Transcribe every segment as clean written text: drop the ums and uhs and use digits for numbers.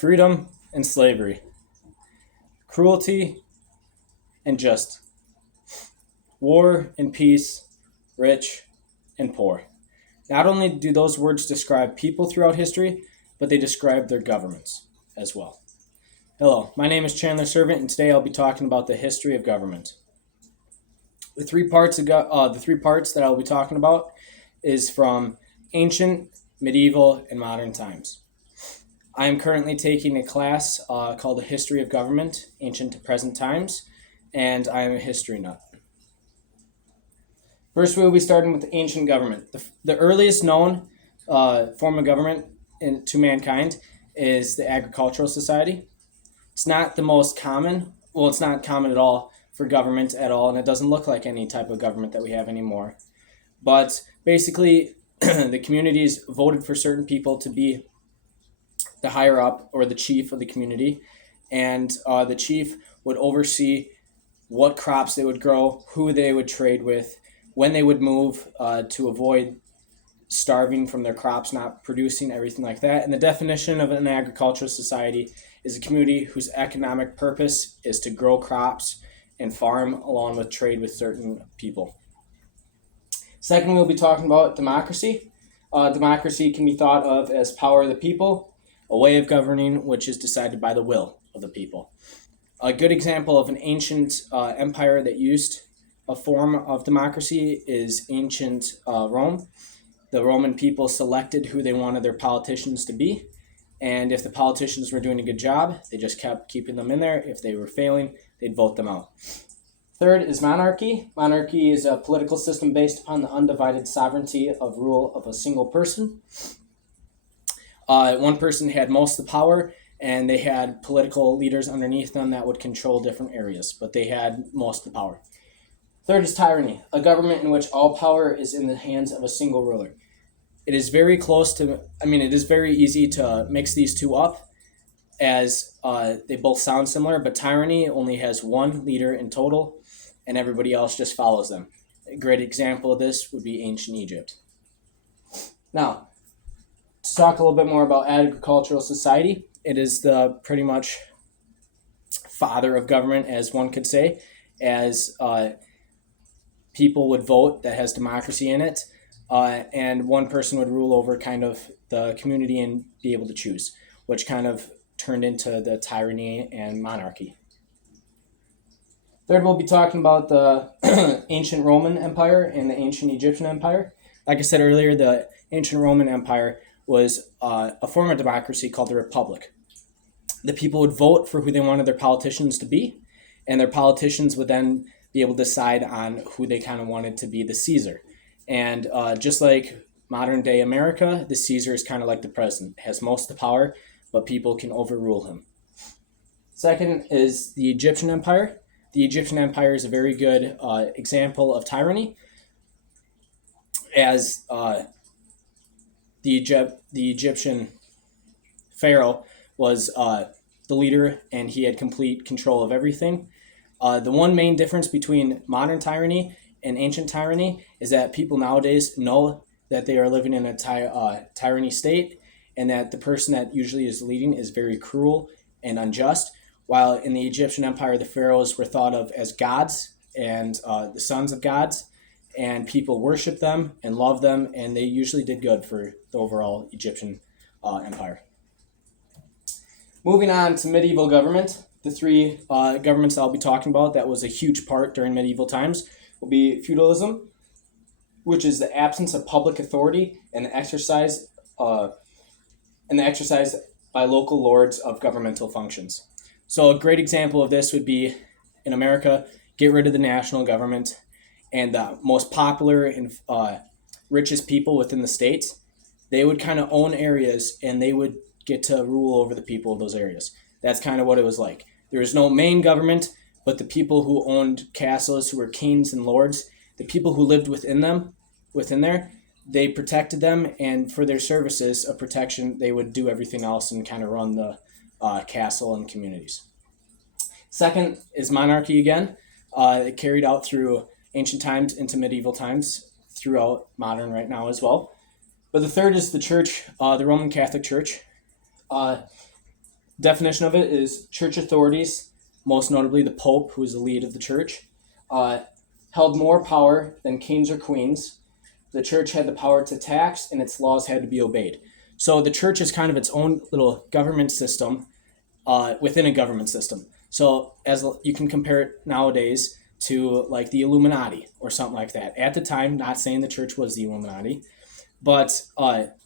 freedom and slavery, cruelty and just, war and peace, rich and poor. Not only do those words describe people throughout history, but they describe their governments as well. Hello, my name is Chandler Servant, and today I'll be talking about the history of government. The three parts that I'll be talking about is from ancient, medieval, and modern times. I am currently taking a class called The History of Government, Ancient to Present Times, and I am a history nut. First, we will be starting with ancient government. The earliest known form of government to mankind is the agricultural society. It's not the most common. Well, it's not common at all for government at all, and it doesn't look like any type of government that we have anymore. But basically, the communities voted for certain people to be the higher up or the chief of the community, and the chief would oversee what crops they would grow, who they would trade with, when they would move to avoid starving from their crops not producing, everything like that. And the definition of an agricultural society is a community whose economic purpose is to grow crops and farm along with trade with certain people. Second, we'll be talking about democracy. Democracy can be thought of as power of the people, a way of governing which is decided by the will of the people. A good example of an ancient empire that used a form of democracy is ancient Rome. The Roman people selected who they wanted their politicians to be, and if the politicians were doing a good job, they just kept keeping them in there. If they were failing, they'd vote them out. Third is monarchy. Monarchy is a political system based upon the undivided sovereignty of rule of a single person. One person had most of the power, and they had political leaders underneath them that would control different areas, but they had most of the power. Third is tyranny, a government in which all power is in the hands of a single ruler. It is very easy to mix these two up as they both sound similar, but tyranny only has one leader in total, and everybody else just follows them. A great example of this would be ancient Egypt. Now, to talk a little bit more about agricultural society, it is the pretty much father of government, as one could say, as people would vote that has democracy in it, and one person would rule over kind of the community and be able to choose, which kind of turned into the tyranny and monarchy. Third, we'll be talking about the ancient Roman Empire and the ancient Egyptian Empire. Like I said earlier, the ancient Roman Empire was a form of democracy called the Republic. The people would vote for who they wanted their politicians to be, and their politicians would then be able to decide on who they kind of wanted to be the Caesar. And just like modern day America, the Caesar is kind of like the president, has most of the power, but people can overrule him. Second is the Egyptian Empire. The Egyptian Empire is a very good example of tyranny, as the Egyptian pharaoh was the leader, and he had complete control of everything. The one main difference between modern tyranny and ancient tyranny is that people nowadays know that they are living in a tyranny state, and that the person that usually is leading is very cruel and unjust, while in the Egyptian Empire, the pharaohs were thought of as gods and the sons of gods, and people worshiped them and loved them, and they usually did good for the overall Egyptian empire. Moving on to medieval government, the three governments I'll be talking about that was a huge part during medieval times will be feudalism, which is the absence of public authority and the exercise by local lords of governmental functions. So a great example of this would be in America, get rid of the national government, and the most popular and richest people within the states, they would kind of own areas, and they would get to rule over the people of those areas. That's kind of what it was like. There was no main government, but the people who owned castles, who were kings and lords, the people who lived within there, they protected them, and for their services of protection, they would do everything else and kind of run the castle and communities. Second is monarchy again. It carried out through ancient times into medieval times, throughout modern right now as well. But the third is the church, the Roman Catholic Church. Definition of it is church authorities, most notably the Pope, who is the lead of the church, uh, held more power than kings or queens. The church had the power to tax, and its laws had to be obeyed. So the church is kind of its own little government system within a government system. So as you can compare it nowadays to like the Illuminati or something like that. At the time, not saying the church was the Illuminati, but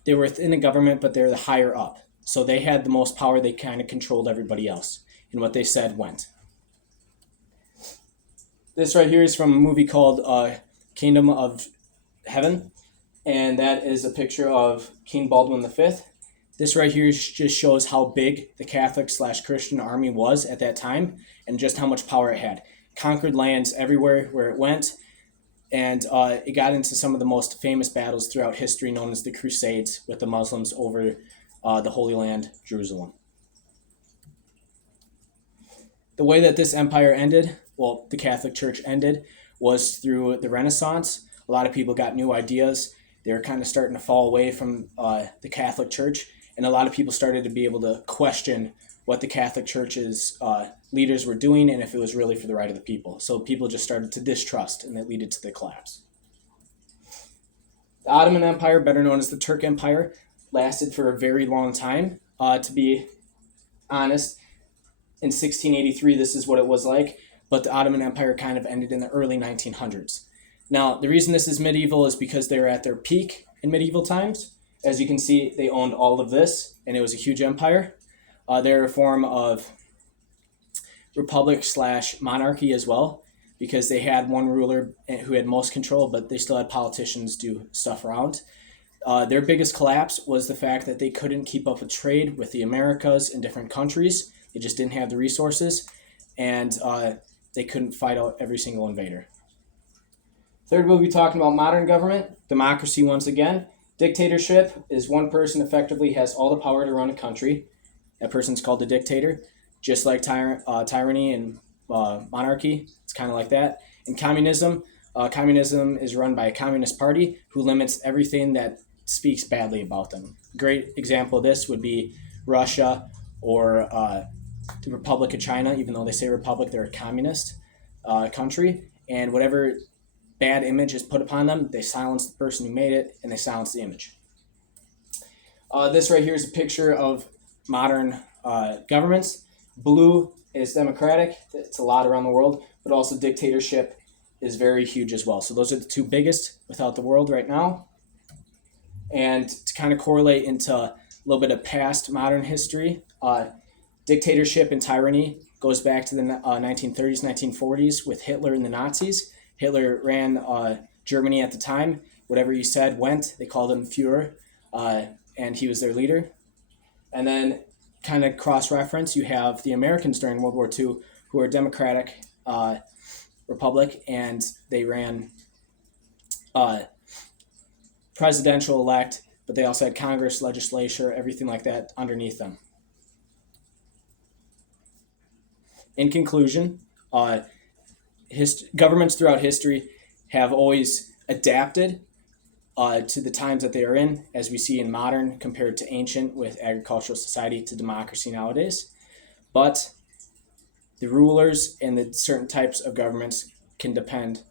they were within a government, but they're the higher up. So they had the most power. They kind of controlled everybody else, and what they said went. This right here is from a movie called Kingdom of Heaven, and that is a picture of King Baldwin V. This right here just shows how big the Catholic/Christian army was at that time and just how much power it had. Conquered lands everywhere where it went, and it got into some of the most famous battles throughout history, known as the Crusades, with the Muslims over the Holy Land, Jerusalem. The way that this empire ended, well, the Catholic Church ended, was through the Renaissance. A lot of people got new ideas. They were kind of starting to fall away from the Catholic Church, and a lot of people started to be able to question what the Catholic Church's leaders were doing and if it was really for the right of the people. So people just started to distrust, and that led to the collapse. The Ottoman Empire, better known as the Turk Empire, lasted for a very long time. To be honest, in 1683, this is what it was like, but the Ottoman Empire kind of ended in the early 1900s. Now, the reason this is medieval is because they were at their peak in medieval times. As you can see, they owned all of this, and it was a huge empire. They're a form of republic/monarchy as well, because they had one ruler who had most control, but they still had politicians do stuff around. Their biggest collapse was the fact that they couldn't keep up with trade with the Americas and different countries. They just didn't have the resources, and they couldn't fight out every single invader. Third, we'll be talking about modern government, democracy once again. Dictatorship is one person effectively has all the power to run a country. That person's called a dictator, just like tyranny and monarchy. It's kind of like that. And communism is run by a communist party who limits everything that speaks badly about them. A great example of this would be Russia or the Republic of China. Even though they say republic, they're a communist country. And whatever bad image is put upon them, they silence the person who made it, and they silence the image. This right here is a picture of modern governments. Blue is democratic. It's a lot around the world, but also dictatorship is very huge as well. So those are the two biggest without the world right now. And to kind of correlate into a little bit of past modern history, dictatorship and tyranny goes back to the 1930s, 1940s with Hitler and the Nazis. Hitler ran Germany at the time. Whatever he said went. They called him Führer, and he was their leader. And then kind of cross-reference, you have the Americans during World War II who are a democratic republic, and they ran presidential elect, but they also had Congress, legislature, everything like that underneath them. In conclusion, governments throughout history have always adapted to the times that they are in, as we see in modern compared to ancient with agricultural society to democracy nowadays. But the rulers and the certain types of governments can depend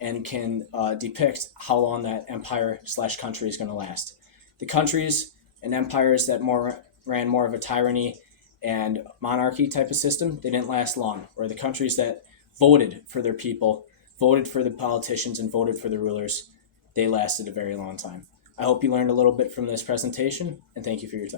and can depict how long that empire/country is going to last. The countries and empires that ran more of a tyranny and monarchy type of system, they didn't last long. Or the countries that voted for their people, voted for the politicians, and voted for the rulers, they lasted a very long time. I hope you learned a little bit from this presentation, and thank you for your time.